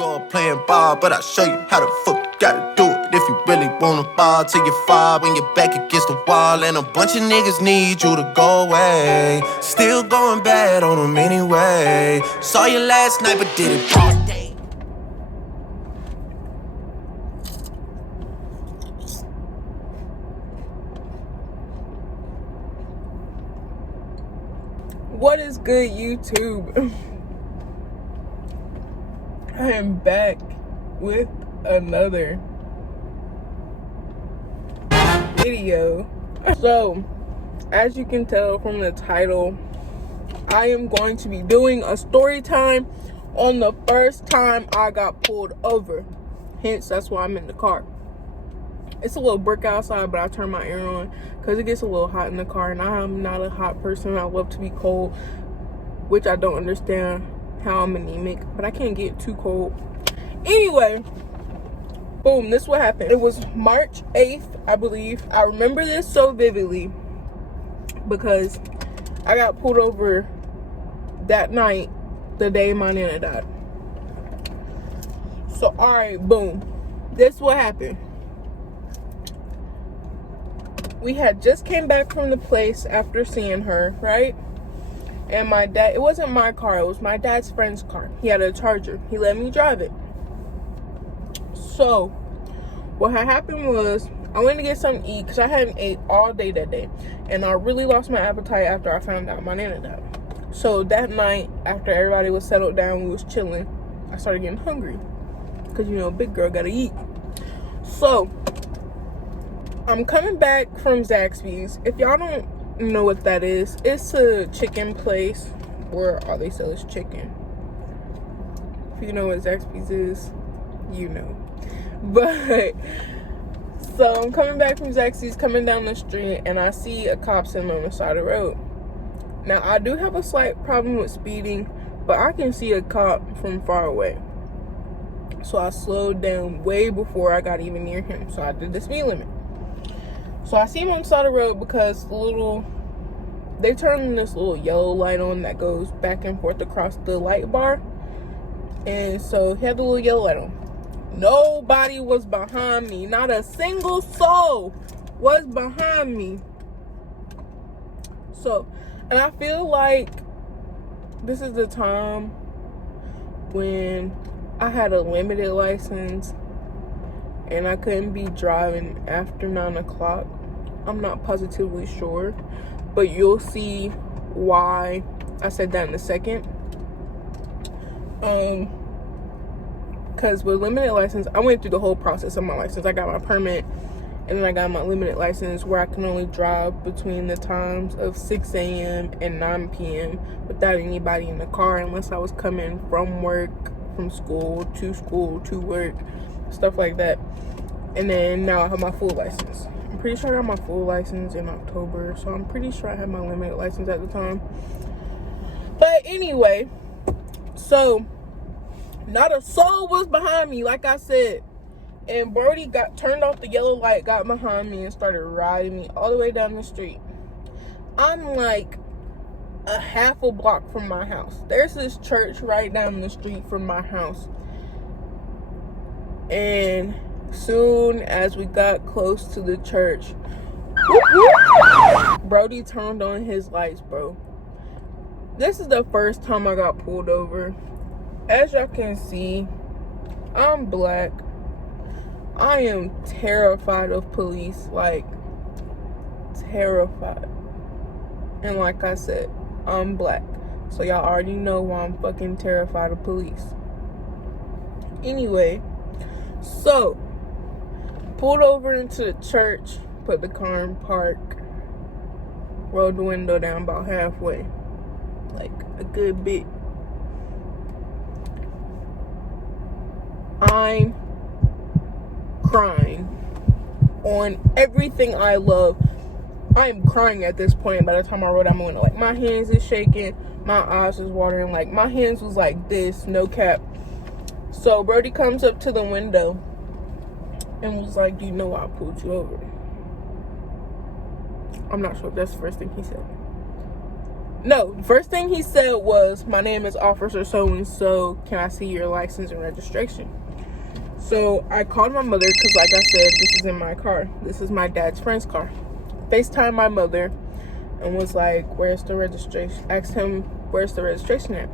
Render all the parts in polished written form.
Go playing ball, but I'll show you how the fuck you gotta do it. If you really wanna ball till you fall when you're back against the wall. And a bunch of niggas need you to go away. Still going bad on them anyway. Saw you last night, but did it broad day. What is good, YouTube? I am back with another video. So, as you can tell from the title, I am going to be doing a story time on the first time I got pulled over. Hence, that's why I'm in the car. It's a little brick outside, but I turn my air on because it gets a little hot in the car, and I am not a hot person. I love to be cold, which I don't understand how I'm anemic, but I can't get too cold. Anyway, boom, this is what happened. It was March 8th, I believe. I remember this so vividly because I got pulled over that night, the day my nana died. So, alright, boom. This is what happened. We had just came back from the place after seeing her, right? And my dad, it wasn't my car, it was my dad's friend's car. He had a Charger. He let me drive it. So, what had happened was, I went to get something to eat because I hadn't ate all day that day. And I really lost my appetite after I found out my nana died. So, that night, after everybody was settled down, we was chilling, I started getting hungry. Because, you know, big girl gotta eat. So, I'm coming back from Zaxby's. If y'all don't know what that is, it's a chicken place where all they sell is chicken. If you know what Zaxby's is, you know. But, so I'm coming back from Zaxby's, coming down the street, and I see a cop sitting on the side of the road. Now, I do have a slight problem with speeding, but I can see a cop from far away. So I slowed down way before I got even near him. So I did the speed limit. So I see him on the side of the road because they turn this little yellow light on that goes back and forth across the light bar. And so he had the little yellow light on. Nobody was behind me. Not a single soul was behind me. So, and I feel like this is the time when I had a limited license and I couldn't be driving after 9 o'clock. I'm not positively sure, but you'll see why I said that in a second. Because with limited license, I went through the whole process of my license. I got my permit, and then I got my limited license where I can only drive between the times of 6 a.m. and 9 p.m. without anybody in the car unless I was coming from work, from school, to work, stuff like that. And then now I have my full license. I'm pretty sure I got my full license in October, so I'm pretty sure I had my limited license at the time. But anyway, so not a soul was behind me, like I said. And Brody turned off the yellow light, got behind me, and started riding me all the way down the street. I'm like a half a block from my house. There's this church right down the street from my house. And soon as we got close to the church, Brody turned on his lights, bro. This is the first time I got pulled over. As y'all can see, I'm black. I am terrified of police, like, terrified. And like I said, I'm black. So y'all already know why I'm fucking terrified of police. Anyway, so pulled over into the church, put the car in park, rolled the window down about halfway, like a good bit. I'm crying on everything I love. I'm crying at this point. By the time I rolled down my window, like, my hands is shaking, my eyes is watering, like my hands was like this, no cap. So Brody comes up to the window and was like, "Do you know why I pulled you over?" I'm not sure if that's the first thing he said. No, the first thing he said was, my name is Officer So-and-so. Can I see your license and registration? So I called my mother because, like I said, this is in my car. This is my dad's friend's car. FaceTime my mother and was like, where's the registration? Asked him, where's the registration at?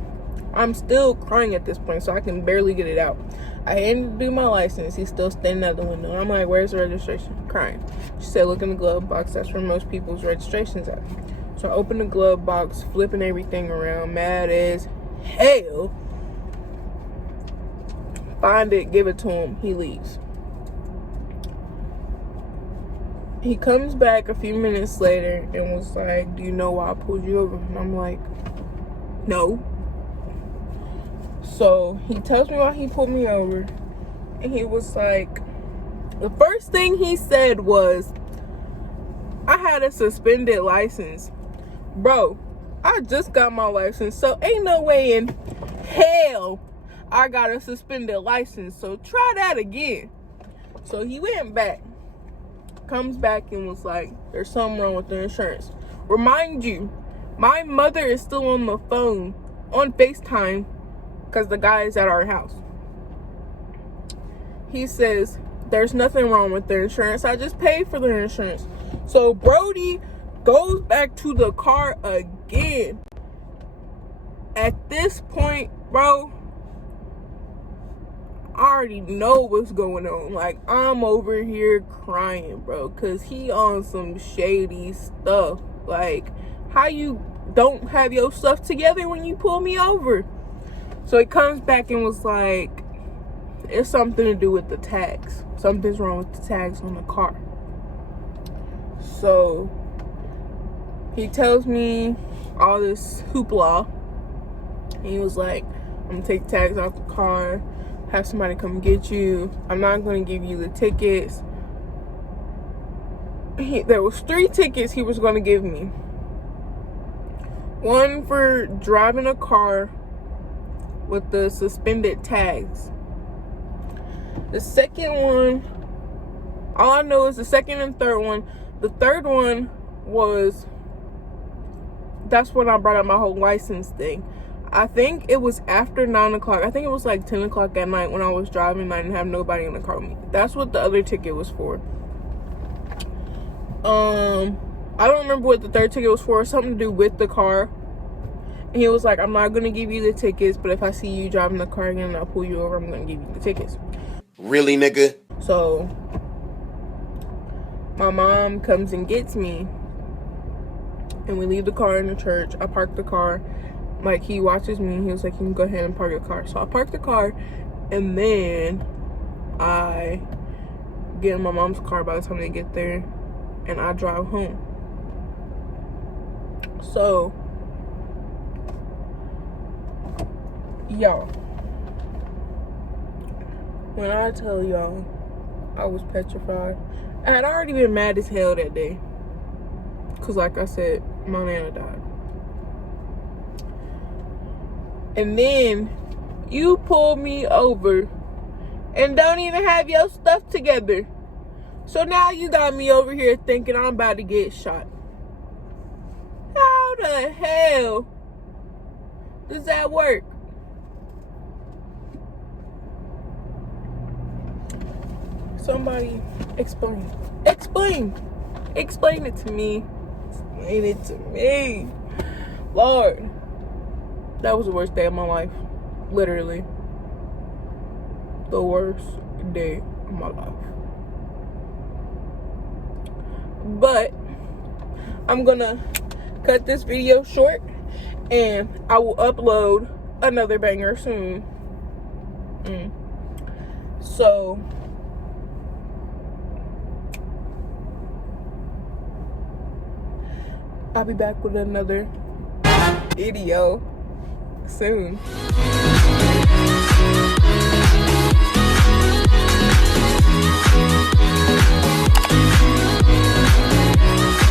I'm still crying at this point, so I can barely get it out. I handed him my license. He's still standing at the window. I'm like, where's the registration? Crying. She said, look in the glove box. That's where most people's registration's at. So I open the glove box, flipping everything around, mad as hell. Find it, give it to him. He leaves. He comes back a few minutes later and was like, do you know why I pulled you over? And I'm like, no. So he tells me why he pulled me over. And he was like, the first thing he said was, I had a suspended license. Bro, I just got my license, so ain't no way in hell I got a suspended license. So try that again. So he went back, comes back and was like, there's something wrong with the insurance. Remind you, my mother is still on the phone on FaceTime because the guy is at our house. He says, there's nothing wrong with the insurance. I just paid for the insurance. So Brody goes back to the car again. At this point, bro, I already know what's going on. Like, I'm over here crying, bro, because he on some shady stuff. Like, how you don't have your stuff together when you pull me over? So he comes back and was like, it's something to do with the tags. Something's wrong with the tags on the car. So he tells me all this hoopla. He was like, I'm gonna take tags off the car, have somebody come get you. I'm not gonna give you the tickets. There was 3 tickets he was gonna give me. One for driving a car with the suspended tags. The second one, all I know is the second and third one. The third one was, that's when I brought up my whole license thing. I think it was after 9 o'clock. I think it was like 10 o'clock at night when I was driving and I didn't have nobody in the car with me. That's what the other ticket was for. I don't remember what the third ticket was for. Something to do with the car. And he was like, I'm not going to give you the tickets, but if I see you driving the car again and I'll pull you over, I'm going to give you the tickets. Really, nigga? So my mom comes and gets me, and we leave the car in the church. I park the car. Like, he watches me. He was like, you can go ahead and park your car. So I park the car, and then I get in my mom's car by the time they get there, and I drive home. So, y'all, when I tell y'all I was petrified, I had already been mad as hell that day. Because, like I said, my nana died. And then you pull me over and don't even have your stuff together. So now you got me over here thinking I'm about to get shot. How the hell does that work? Somebody explain. Explain it to me. Explain it to me. Lord. That was the worst day of my life. Literally. The worst day of my life. But I'm gonna cut this video short, and I will upload another banger soon. So I'll be back with another video soon.